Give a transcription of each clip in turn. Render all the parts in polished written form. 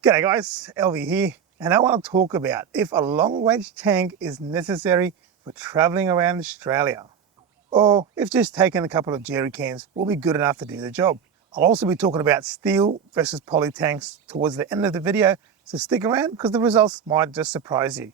G'day guys, LV here, and I want to talk about if a long range tank is necessary for traveling around Australia, or if just taking a couple of jerry cans will be good enough to do the job. I'll also be talking about steel versus poly tanks towards the end of the video, so stick around because the results might just surprise you.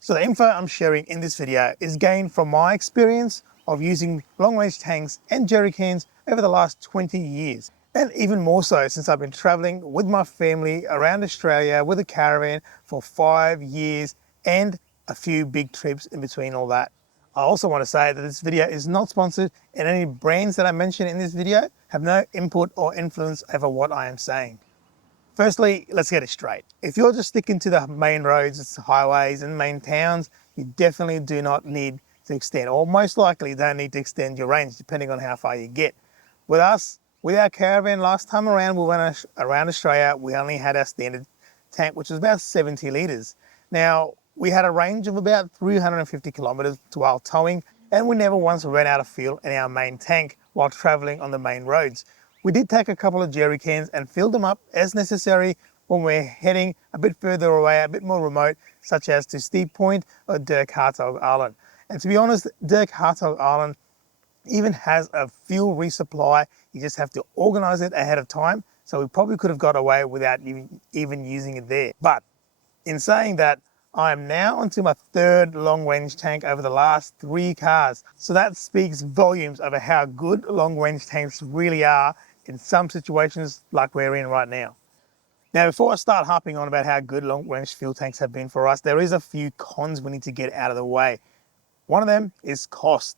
So the info I'm sharing in this video is gained from my experience of using long range tanks and jerry cans over the last 20 years. And even more so since I've been traveling with my family around Australia with a caravan for 5 years and a few big trips in between all that. I also want to say that this video is not sponsored and any brands that I mention in this video have no input or influence over what I am saying. Firstly, let's get it straight. If you're just sticking to the main roads, highways and main towns, you definitely do not need to extend, or most likely don't need to extend your range depending on how far you get. With us, with our caravan last time around, we went around Australia, we only had our standard tank, which was about 70 litres. Now, we had a range of about 350 kilometres while towing, and we never once ran out of fuel in our main tank while travelling on the main roads. We did take a couple of jerry cans and filled them up as necessary when we're heading a bit further away, a bit more remote, such as to Steep Point or Dirk Hartog Island. And to be honest, Dirk Hartog Island even has a fuel resupply. You just have to organise it ahead of time. So we probably could have got away without even using it there. But in saying that, I am now onto my third long range tank over the last 3 cars. So that speaks volumes over how good long range tanks really are in some situations like we're in right now. Now, before I start harping on about how good long range fuel tanks have been for us, there is a few cons we need to get out of the way. One of them is cost.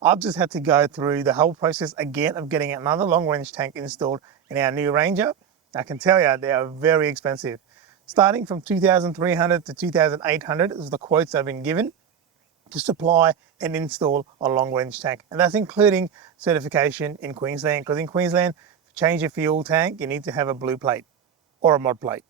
I've just had to go through the whole process again of getting another long range tank installed in our new Ranger. I can tell you they are very expensive. Starting from 2,300 to 2,800 is the quotes I've been given to supply and install a long range tank. And that's including certification in Queensland, because in Queensland, to change your fuel tank, you need to have a blue plate or a mod plate.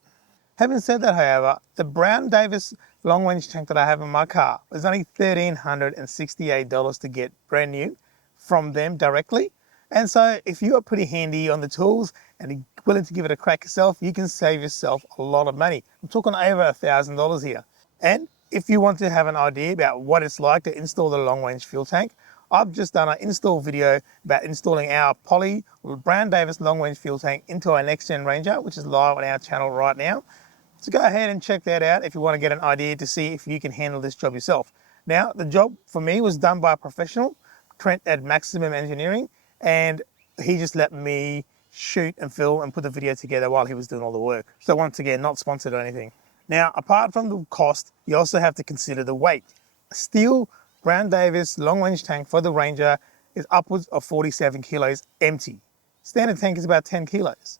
Having said that, however, the Brown Davis long range tank that I have in my car was only $1,368 to get brand new from them directly. And so if you are pretty handy on the tools and willing to give it a crack yourself, you can save yourself a lot of money. I'm talking over $1,000 here. And if you want to have an idea about what it's like to install the long range fuel tank, I've just done an install video about installing our Poly Brown Davis long range fuel tank into our next gen Ranger, which is live on our channel right now. So go ahead and check that out if you want to get an idea to see if you can handle this job yourself. Now, the job for me was done by a professional, Trent at Maximum Engineering, and he just let me shoot and film and put the video together while he was doing all the work. So once again, not sponsored or anything. Now, apart from the cost, you also have to consider the weight. A steel Brown Davis long range tank for the Ranger is upwards of 47 kilos empty. Standard tank is about 10 kilos.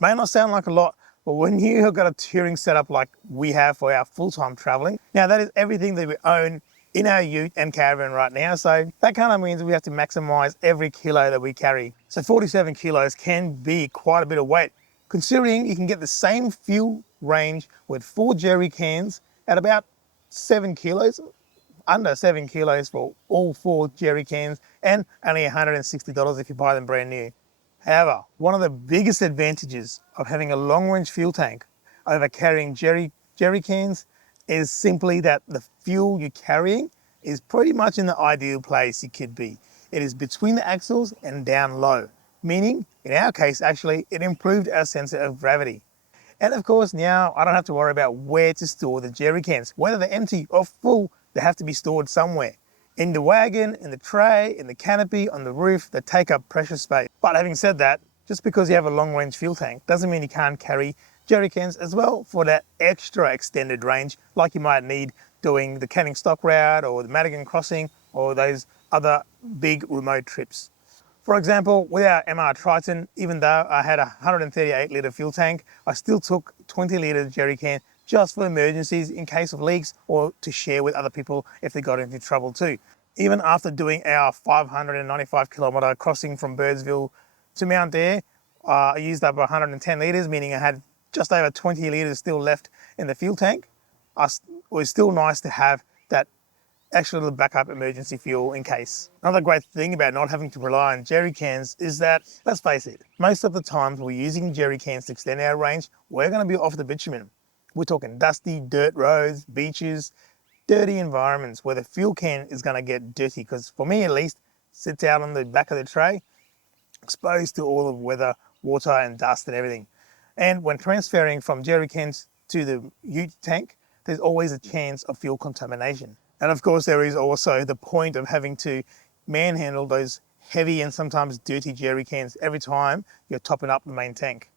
May not sound like a lot, but when you have got a touring setup like we have for our full-time traveling, now that is everything that we own in our ute and caravan right now. So that kind of means we have to maximize every kilo that we carry. So 47 kilos can be quite a bit of weight, considering you can get the same fuel range with 4 jerry cans at about 7 kilos, under 7 kilos for all 4 jerry cans, and only $160 if you buy them brand new. However, one of the biggest advantages of having a long range fuel tank over carrying jerry cans is simply that the fuel you're carrying is pretty much in the ideal place it could be. It is between the axles and down low, meaning in our case actually it improved our sense of gravity. And of course now I don't have to worry about where to store the jerry cans. Whether they're empty or full, they have to be stored somewhere. In the wagon, in the tray, in the canopy, on the roof, they take up precious space. But having said that, just because you have a long range fuel tank doesn't mean you can't carry jerry cans as well for that extra extended range like you might need doing the Canning Stock route or the Madigan Crossing or those other big remote trips. For example, with our MR Triton, even though I had a 138 litre fuel tank, I still took 20 litre jerry can just for emergencies in case of leaks or to share with other people if they got into trouble too. Even after doing our 595 kilometre crossing from Birdsville to Mount Eyre, I used up 110 litres, meaning I had just over 20 litres still left in the fuel tank. It was still nice to have that extra little backup emergency fuel in case. Another great thing about not having to rely on jerry cans is that, let's face it, most of the times we're using jerry cans to extend our range, we're going to be off the bitumen. We're talking dusty dirt roads, beaches, dirty environments where the fuel can is going to get dirty, because for me at least, it sits out on the back of the tray, exposed to all of weather, water and dust and everything. And when transferring from jerry cans to the ute tank, there's always a chance of fuel contamination. And of course there is also the point of having to manhandle those heavy and sometimes dirty jerry cans every time you're topping up the main tank.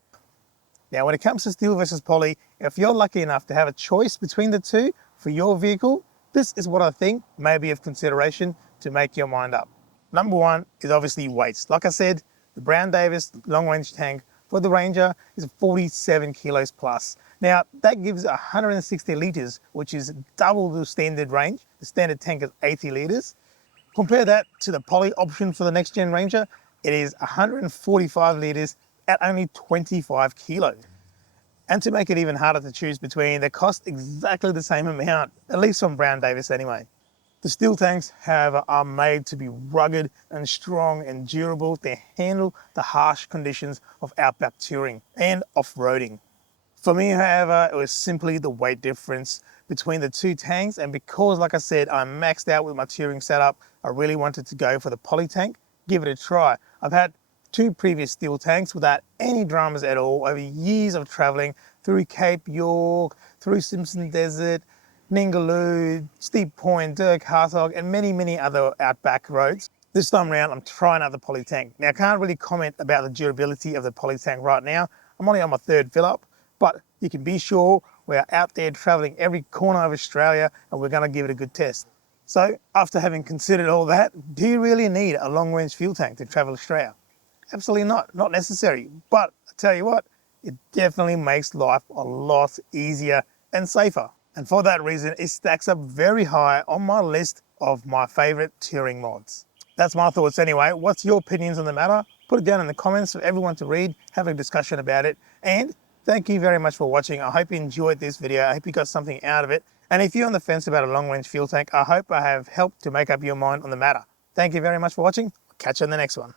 Now when it comes to steel versus poly, if you're lucky enough to have a choice between the two for your vehicle, this is what I think may be of consideration to make your mind up. Number one is obviously weights. Like I said, the Brown Davis long range tank for the Ranger is 47 kilos plus. Now that gives 160 litres, which is double the standard range. The standard tank is 80 litres. Compare that to the poly option for the next gen Ranger, it is 145 litres at only 25 kilos. And to make it even harder to choose between, they cost exactly the same amount, at least from Brown Davis anyway. The steel tanks, however, are made to be rugged and strong and durable to handle the harsh conditions of outback touring and off-roading. For me, however, it was simply the weight difference between the two tanks, and because, like I said, I'm maxed out with my touring setup, I really wanted to go for the poly tank, give it a try. I've had two previous steel tanks without any dramas at all over years of traveling through Cape York, through Simpson Desert, Ningaloo, Steep Point, Dirk Hartog, and many other outback roads. This time around, I'm trying out the poly tank. Now, I can't really comment about the durability of the poly tank right now. I'm only on my third fill up, but you can be sure we're out there traveling every corner of Australia and we're going to give it a good test. So, after having considered all that, do you really need a long range fuel tank to travel Australia? Absolutely not necessary. But I tell you what, it definitely makes life a lot easier and safer. And for that reason, it stacks up very high on my list of my favorite touring mods. That's my thoughts anyway. What's your opinions on the matter? Put it down in the comments for everyone to read, have a discussion about it. And thank you very much for watching. I hope you enjoyed this video. I hope you got something out of it. And if you're on the fence about a long range fuel tank, I hope I have helped to make up your mind on the matter. Thank you very much for watching. Catch you on the next one.